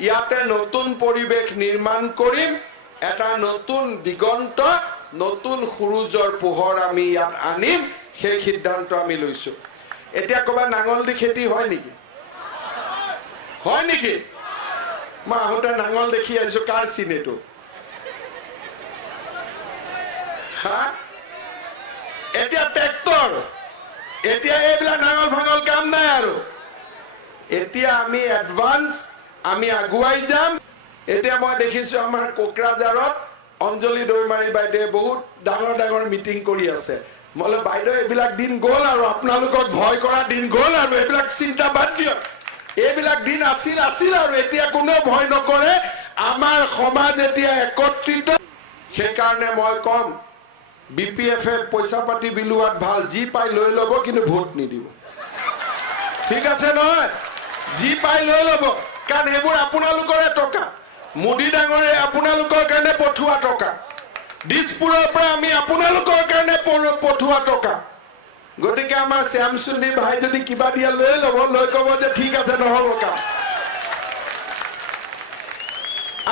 ইয়াতে নতুন পৰিৱেশ নিৰ্মাণ কৰিম, এটা নতুন দিগন্ত, নতুন সূৰুজৰ পোহৰ আমি ইয়াত আনিম, সেই সিদ্ধান্ত আমি লৈছো। এতিয়া ক'বা নাঙল দি খেতি হয় নেকি? হয় নেকি? মই আহোঁতে নাঙল দেখি আহিছো, কাৰ চিনেটো? হা? এতিয়া ট্ৰেক্টৰ, এতিয়া এইবিলাক নাঙল ভাঙল কাম নাই আৰু। এতিয়া আমি এডভান্স, আমি আগুৱাই যাম। এতিয়া মই দেখিছো আমাৰ কোকৰাঝাৰত অঞ্জলি দৈমাৰী বাইদেৱে বহুত ডাঙৰ ডাঙৰ মিটিং কৰি আছে। মই বোলো বাইদেউ এইবিলাক দিন গ'ল আৰু, আপোনালোকক ভয় কৰা দিন গ'ল আৰু, এইবিলাক চিন্তা বাদ দিয়ক। এইবিলাক দিন আছিল আৰু, এতিয়া কোনেও ভয় নকৰে। আমাৰ সমাজ এতিয়া একত্ৰিত। সেইকাৰণে মই কম, BPF-এ পইচা পাতি বিলোৱাত ভাল, যি পাই লৈ ল'ব, কিন্তু ভোট নিদিব। ঠিক আছে নহয়? যি পাই লৈ ল'ব, কাৰণ এইবোৰ আপোনালোকৰে টকা। মোদী ডাঙৰে আপোনালোকৰ কাৰণে পঠোৱা টকা। দিছপুৰৰ পৰা আমি আপোনালোকৰ কাৰণে পঠোৱা টকা। গতিকে আমাৰ শ্যাম সুন্দৰ ভাই যদি কিবা দিয়া লৈ ল'ব, লৈ ক'ব যে ঠিক আছে, নহ'ব কাম।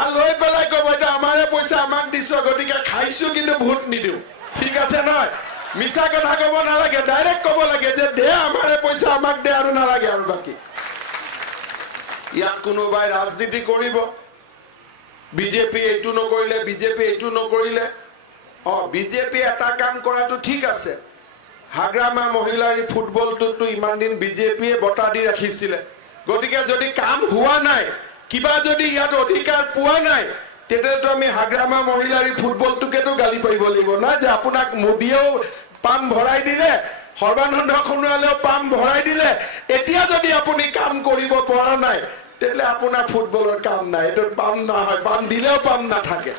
আৰু লৈ পেলাই ক'ব এতিয়া আমাৰে পইচা আমাক দিছ, গতিকে খাইছো কিন্তু ভোট নিদিওঁ। ঠিক আছে নহয়? মিছা কথা ক'ব নালাগে, ডাইৰেক্ট ক'ব লাগে যে দে আমাৰে পইচা আমাক দে, আৰু নালাগে আৰু বাকী। ইয়াত কোনোবাই ৰাজনীতি কৰিব, বিজেপি এইটো নকৰিলে, বিজেপি এইটো নকৰিলে। বিজেপি এটা কাম কৰাটো ঠিক আছে। হাগ্ৰামা মহিলাৰ ফুটবলটোতো ইমান দিন বিজেপিয়ে বঁটা দি ৰাখিছিলে। গতিকে যদি কাম হোৱা নাই, কিবা যদি ইয়াত অধিকাৰ পোৱা নাই, তেতিয়াতো আমি হাগ্ৰামা মহিলাৰ ফুটবলটোকেতো গালি পাৰিব লাগিব না, যে আপোনাক মোদীয়েও পাম ভৰাই দিলে, সৰ্বানন্দ সোণোৱালেও পাম ভৰাই দিলে, এতিয়া যদি আপুনি কাম কৰিব পৰা নাই, তেতিয়াহ'লে আপোনাৰ ফুটবলৰ কাম নাই। এইটো পাম নহয়, পাম দিলেও পাম নাথাকে।